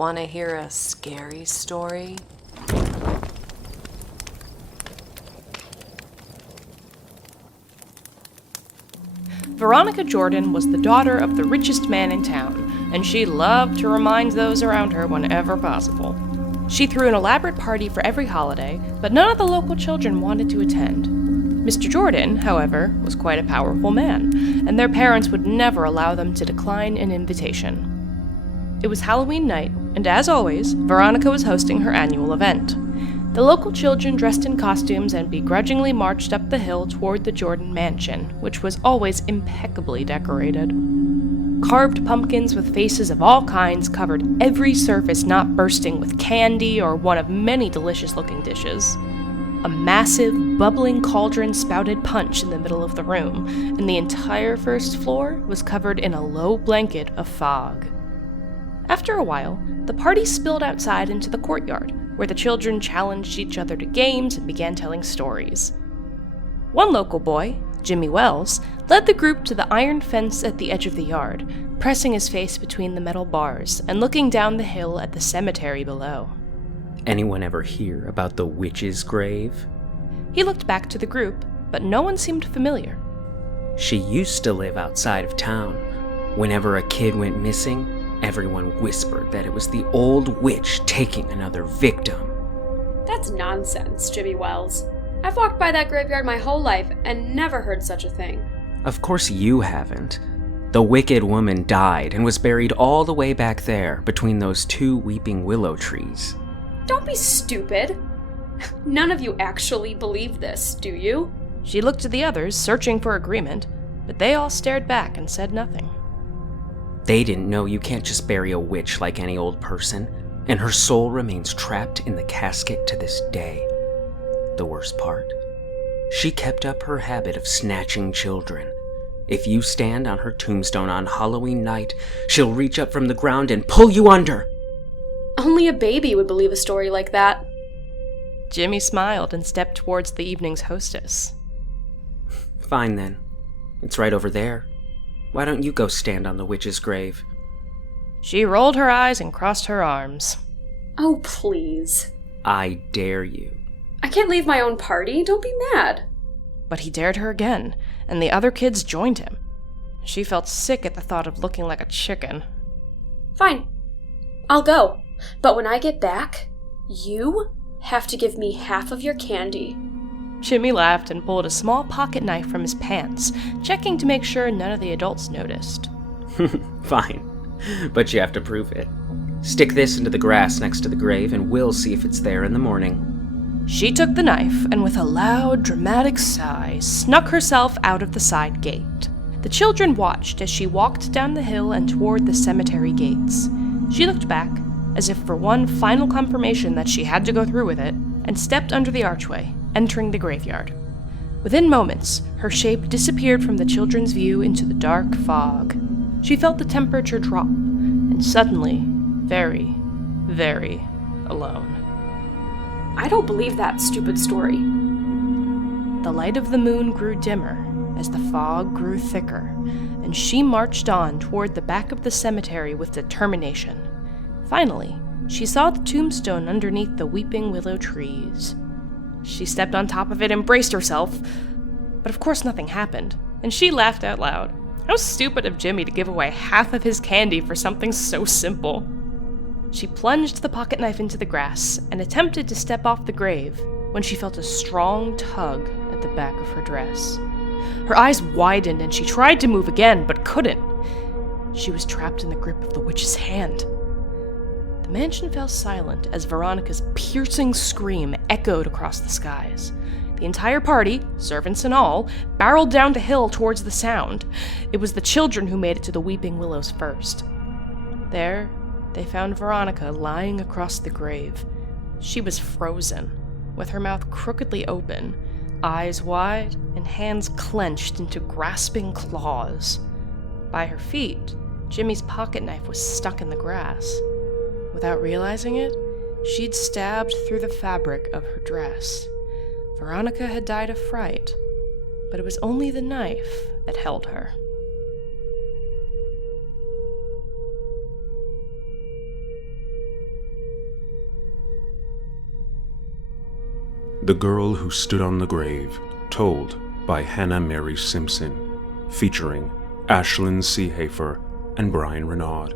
Want to hear a scary story? Veronica Jordan was the daughter of the richest man in town, and she loved to remind those around her whenever possible. She threw an elaborate party for every holiday, but none of the local children wanted to attend. Mr. Jordan, however, was quite a powerful man, and their parents would never allow them to decline an invitation. It was Halloween night, and as always, Veronica was hosting her annual event. The local children dressed in costumes and begrudgingly marched up the hill toward the Jordan mansion, which was always impeccably decorated. Carved pumpkins with faces of all kinds covered every surface not bursting with candy or one of many delicious-looking dishes. A massive, bubbling cauldron spouted punch in the middle of the room, and the entire first floor was covered in a low blanket of fog. After a while, the party spilled outside into the courtyard, where the children challenged each other to games and began telling stories. One local boy, Jimmy Wells, led the group to the iron fence at the edge of the yard, pressing his face between the metal bars and looking down the hill at the cemetery below. Anyone ever hear about the witch's grave? He looked back to the group, but no one seemed familiar. She used to live outside of town. Whenever a kid went missing, everyone whispered that it was the old witch taking another victim. That's nonsense, Jimmy Wells. I've walked by that graveyard my whole life and never heard such a thing. Of course you haven't. The wicked woman died and was buried all the way back there between those two weeping willow trees. Don't be stupid. None of you actually believe this, do you? She looked at the others, searching for agreement, but they all stared back and said nothing. They didn't know you can't just bury a witch like any old person, and her soul remains trapped in the casket to this day. The worst part, she kept up her habit of snatching children. If you stand on her tombstone on Halloween night, she'll reach up from the ground and pull you under. Only a baby would believe a story like that. Jimmy smiled and stepped towards the evening's hostess. Fine then. It's right over there. Why don't you go stand on the witch's grave? She rolled her eyes and crossed her arms. Oh, please. I dare you. I can't leave my own party. Don't be mad. But he dared her again, and the other kids joined him. She felt sick at the thought of looking like a chicken. Fine. I'll go. But when I get back, you have to give me half of your candy. Jimmy laughed and pulled a small pocket knife from his pants, checking to make sure none of the adults noticed. Fine, but you have to prove it. Stick this into the grass next to the grave and we'll see if it's there in the morning. She took the knife and with a loud, dramatic sigh, snuck herself out of the side gate. The children watched as she walked down the hill and toward the cemetery gates. She looked back, as if for one final confirmation that she had to go through with it, and stepped under the archway, entering the graveyard. Within moments, her shape disappeared from the children's view into the dark fog. She felt the temperature drop, and suddenly, very, very alone. I don't believe that stupid story. The light of the moon grew dimmer as the fog grew thicker, and she marched on toward the back of the cemetery with determination. Finally, she saw the tombstone underneath the weeping willow trees. She stepped on top of it and braced herself, but of course nothing happened, and she laughed out loud. How stupid of Jimmy to give away half of his candy for something so simple. She plunged the pocket knife into the grass and attempted to step off the grave when she felt a strong tug at the back of her dress. Her eyes widened and she tried to move again, but couldn't. She was trapped in the grip of the witch's hand. The mansion fell silent as Veronica's piercing scream echoed across the skies. The entire party, servants and all, barreled down the hill towards the sound. It was the children who made it to the weeping willows first. There, they found Veronica lying across the grave. She was frozen, with her mouth crookedly open, eyes wide, and hands clenched into grasping claws. By her feet, Jimmy's pocket knife was stuck in the grass. Without realizing it, she'd stabbed through the fabric of her dress. Veronica had died of fright, but it was only the knife that held her. The Girl Who Stood on the Grave, told by Hannah Mary Simpson, featuring Ashlyn Seehafer and Bryan Renaud.